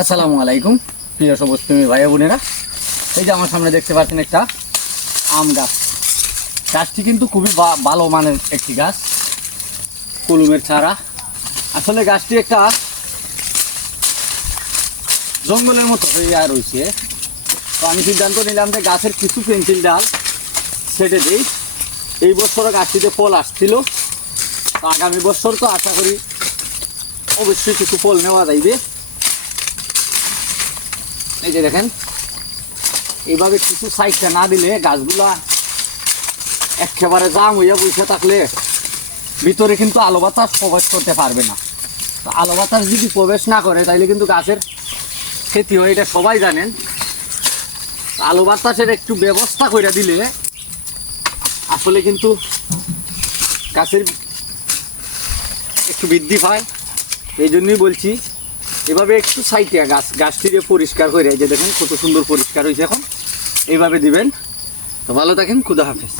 আসসালামু আলাইকুম প্রিয় সবুজপ্রেমী ভাই বোনেরা। এই যে আমার সামনে দেখতে পাচ্ছেন একটা আম গাছ। গাছটি কিন্তু খুবই ভালো মানের একটি গাছ, কলমের চারা। আসলে গাছটি একটা জঙ্গলের মতো হয়ে রয়েছে। তো আমি সিদ্ধান্ত নিলাম যে গাছের কিছু পেন্সিল ডাল ছেটে দিই। এই বছরও গাছটিতে ফল আসছিল, তো আগামী বছর তো আশা করি অবশ্যই কিছু ফল নেওয়া যাইবে। এই যে দেখেন, এইভাবে কিছু সাইডটা না দিলে গাছগুলা একেবারে জাম হইয়া বসে থাকলে ভিতরে কিন্তু আলো বাতাস প্রবেশ করতে পারবে না। তো আলো বাতাস যদি প্রবেশ না করে তাইলে কিন্তু গাছের ক্ষতি হয়, এটা সবাই জানেন। আলো বাতাসের একটু ব্যবস্থা করে দিলে আসলে কিন্তু গাছের একটু বৃদ্ধি পায়। এই জন্যই বলছি এভাবে একটু সাইডে গাছটিকে পরিষ্কার করে, এই যে দেখেন কত সুন্দর পরিষ্কার হয়েছে এখন, এইভাবে দিবেন। তো ভালো থাকেন, খুদা হাফেজ।